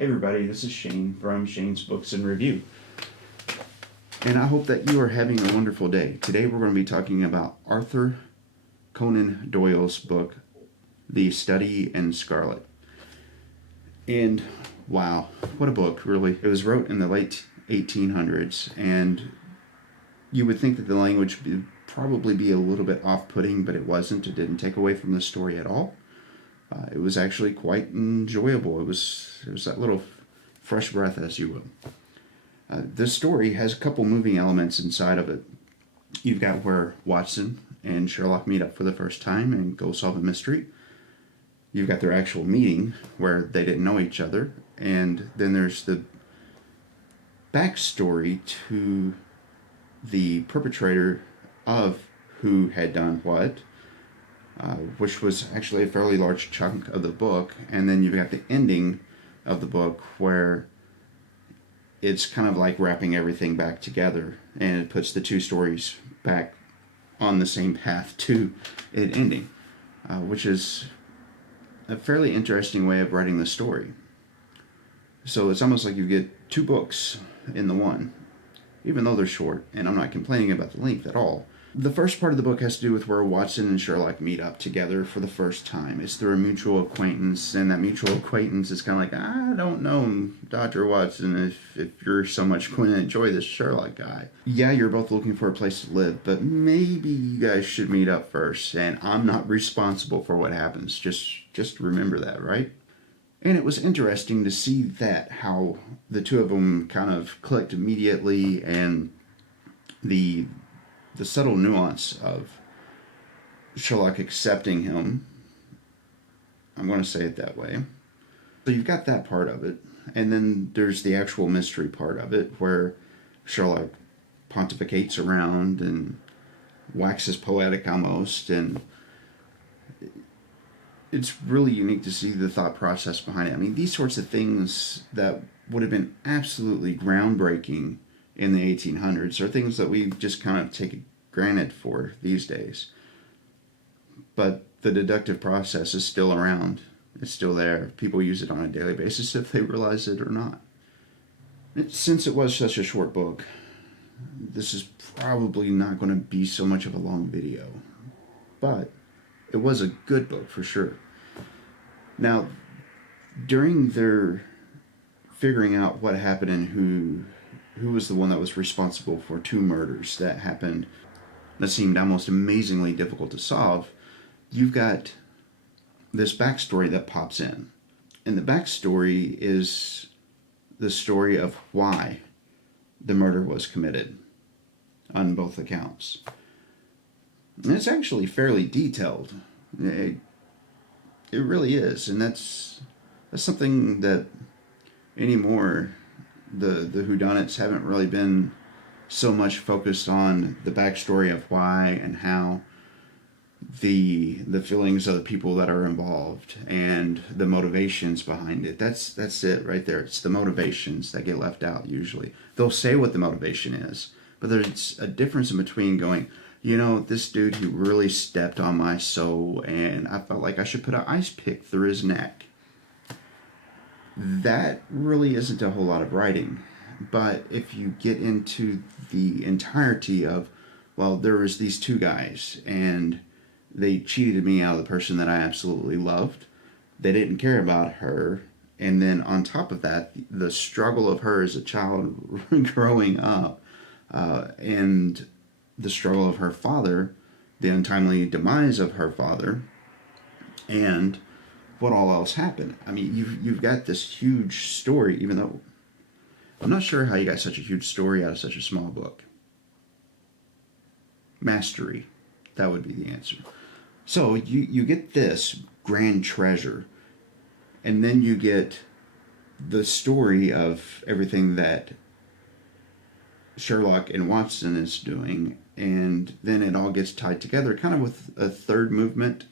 Hey everybody, this is Shane from Shane's Books and Review. And I hope that you are having a wonderful day. Today we're going to be talking about Aurthur Conan Doyle's book, The Study in Scarlet. And wow, what a book, really. It was wrote in the late 1800s, and you would think that the language would probably be a little bit off-putting, but it wasn't. It didn't take away from the story at all. It was actually quite enjoyable. It was that little fresh breath, as you will. This story has a couple moving elements inside of it. You've got where Watson and Sherlock meet up for the first time and go solve a mystery. You've got their actual meeting where they didn't know each other. And then there's the backstory to the perpetrator of who had done what. Which was actually a fairly large chunk of the book. And then you've got the ending of the book where it's kind of like wrapping everything back together, and it puts the two stories back on the same path to it ending, which is a fairly interesting way of writing the story. So it's almost like you get two books in the one, even though they're short, and I'm not complaining about the length at all. The first part of the book has to do with where Watson and Sherlock meet up together for the first time. It's through a mutual acquaintance, and that mutual acquaintance is kind of like, I don't know, Dr. Watson, if you're so much going to enjoy this Sherlock guy. Yeah, you're both looking for a place to live, but maybe you guys should meet up first, and I'm not responsible for what happens. Just remember that, right? And it was interesting to see that, how the two of them kind of clicked immediately, and the subtle nuance of Sherlock accepting him. I'm going to say it that way. So you've got that part of it, and then there's the actual mystery part of it, where Sherlock pontificates around and waxes poetic almost, and it's really unique to see the thought process behind it. I mean, these sorts of things that would have been absolutely groundbreaking in the 1800s are things that we just kind of take granted for these days. But the deductive process is still around. It's still there. People use it on a daily basis if they realize it or not. Since it was such a short book, this is probably not going to be so much of a long video. But it was a good book for sure. Now, during their figuring out what happened and who was the one that was responsible for two murders that happened that seemed almost amazingly difficult to solve, you've got this backstory that pops in. And the backstory is the story of why the murder was committed on both accounts. And it's actually fairly detailed. It really is. And that's something that anymore the whodunits haven't really been so much focused on the backstory of why and how, the feelings of the people that are involved and the motivations behind it. That's it right there. It's the motivations that get left out usually. They'll say what the motivation is, but there's a difference in between going, you know, this dude, he really stepped on my soul and I felt like I should put an ice pick through his neck. That really isn't a whole lot of writing. But if you get into the entirety of, well, there was these two guys and they cheated me out of the person that I absolutely loved. They didn't care about her. And then on top of that, the struggle of her as a child growing up, and the struggle of her father, the untimely demise of her father, and what all else happened. I mean, you've got this huge story, even though I'm not sure how you got such a huge story out of such a small book. Mastery. That would be the answer. So you get this grand treasure, and then you get the story of everything that Sherlock and Watson is doing, and then it all gets tied together, kind of with a third movement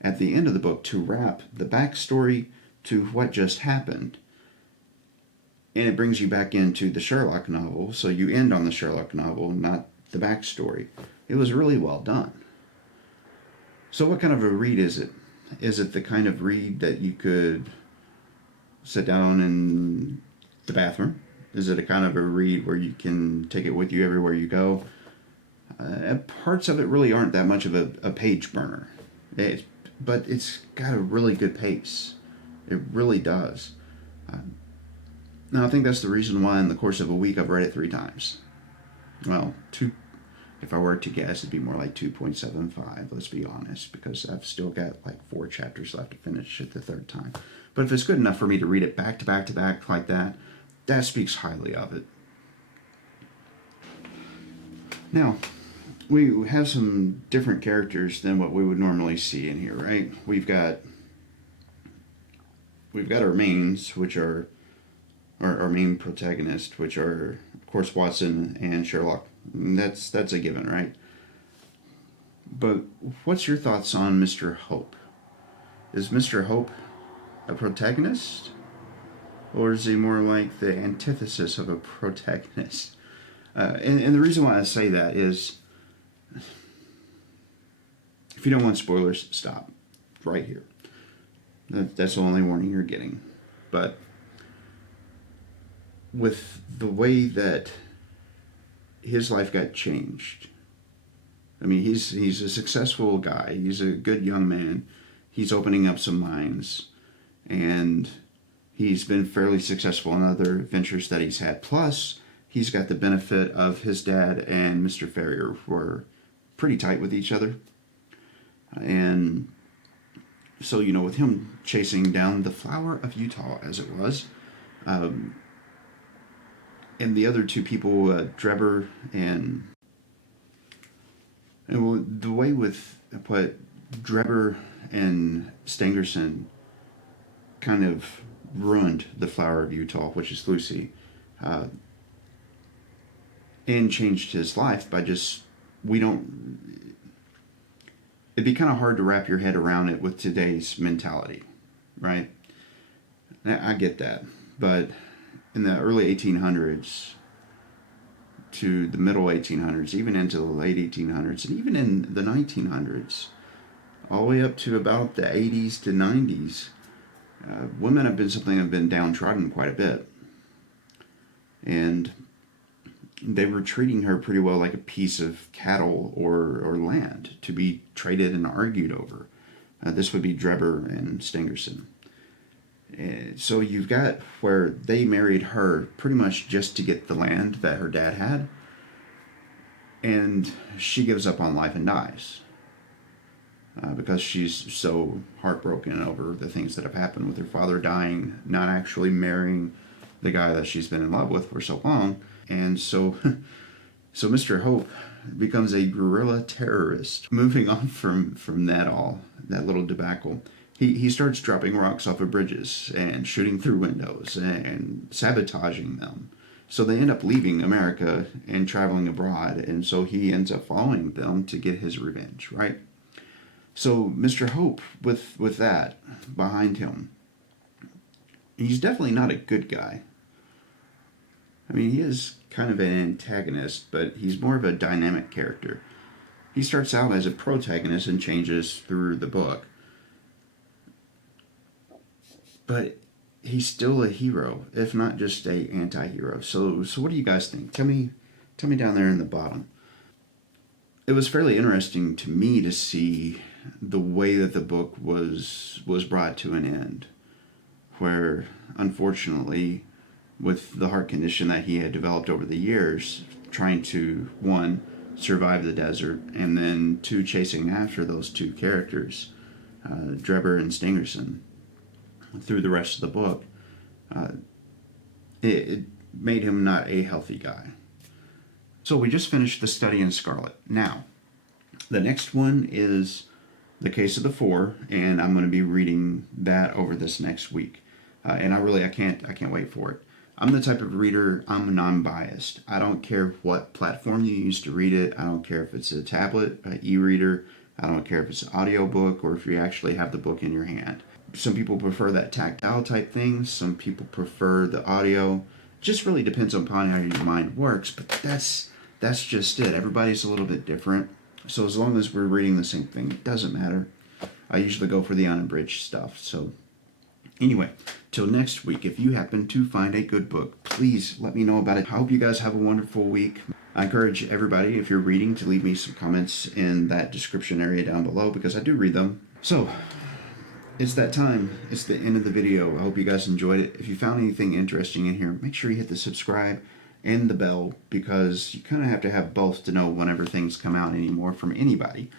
at the end of the book to wrap the backstory to what just happened. And it brings you back into the Sherlock novel, so you end on the Sherlock novel, not the backstory. It was really well done. So what kind of a read is it? Is it the kind of read that you could sit down in the bathroom? Is it a kind of a read where you can take it with you everywhere you go? Parts of it really aren't that much of a page burner, but it's got a really good pace. It really does. Now, I think that's the reason why in the course of a week I've read it 3 times. Well, two. If I were to guess, it'd be more like 2.75, let's be honest, because I've still got like 4 chapters left to finish it the 3rd time. But if it's good enough for me to read it back to back to back like that, that speaks highly of it. Now, we have some different characters than what we would normally see in here, right? We've got our mains, which are our main protagonists, which are, of course, Watson and Sherlock. That's a given, right? But what's your thoughts on Mr. Hope? Is Mr. Hope a protagonist? Or is he more like the antithesis of a protagonist? And the reason why I say that is, if you don't want spoilers, stop right here. That's the only warning you're getting. But with the way that his life got changed, I mean, he's a successful guy. He's a good young man. He's opening up some minds, and he's been fairly successful in other ventures that he's had. Plus, he's got the benefit of his dad and Mr. Ferrier were pretty tight with each other. And so, with him chasing down the flower of Utah, as it was, and the other 2 people, Drebber and the way with what Drebber and Stangerson kind of ruined the flower of Utah, which is Lucy, and changed his life by just, it'd be kind of hard to wrap your head around it with today's mentality, right? I get that, but in the early 1800s to the middle 1800s, even into the late 1800s, and even in the 1900s, all the way up to about the 80s to 90s, women have been downtrodden quite a bit. And they were treating her pretty well like a piece of cattle or land to be traded and argued over. This would be Drebber and Stangerson. So you've got where they married her pretty much just to get the land that her dad had, and she gives up on life and dies because she's so heartbroken over the things that have happened with her father dying, not actually marrying the guy that she's been in love with for so long. And so Mr. Hope becomes a guerrilla terrorist. Moving on from that little debacle, he starts dropping rocks off of bridges and shooting through windows and sabotaging them. So they end up leaving America and traveling abroad, and so he ends up following them to get his revenge, right? So Mr. Hope, with that behind him, he's definitely not a good guy. I mean, he is kind of an antagonist, but he's more of a dynamic character. He starts out as a protagonist and changes through the book. But he's still a hero, if not just a anti-hero. So what do you guys think? Tell me down there in the bottom. It was fairly interesting to me to see the way that the book was brought to an end, where unfortunately, with the heart condition that he had developed over the years, trying to, 1, survive the desert, and then 2, chasing after those 2 characters, Drebber and Stangerson, through the rest of the book, it made him not a healthy guy. So we just finished the study in Scarlet. Now, the next one is The Case of the Four, and I'm going to be reading that over this next week. And I can't wait for it. I'm the type of reader, I'm non-biased. I don't care what platform you use to read it. I don't care if it's a tablet, an e-reader. I don't care if it's an audiobook or if you actually have the book in your hand. Some people prefer that tactile type thing. Some people prefer the audio. Just really depends upon how your mind works, but that's just it. Everybody's a little bit different. So as long as we're reading the same thing, it doesn't matter. I usually go for the unabridged stuff. So Anyway, till next week, if you happen to find a good book, please let me know about it. I hope you guys have a wonderful week. I encourage everybody, if you're reading, to leave me some comments in that description area down below, because I do read them. So, it's that time. It's the end of the video. I hope you guys enjoyed it. If you found anything interesting in here, make sure you hit the subscribe and the bell, because you kind of have to have both to know whenever things come out anymore from anybody.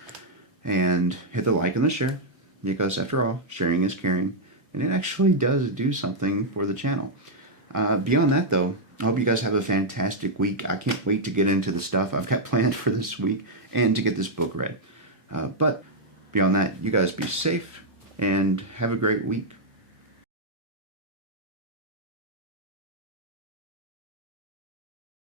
And hit the like and the share, because after all, sharing is caring. And it actually does do something for the channel. Beyond that, though, I hope you guys have a fantastic week. I can't wait to get into the stuff I've got planned for this week and to get this book read. But beyond that, you guys be safe and have a great week.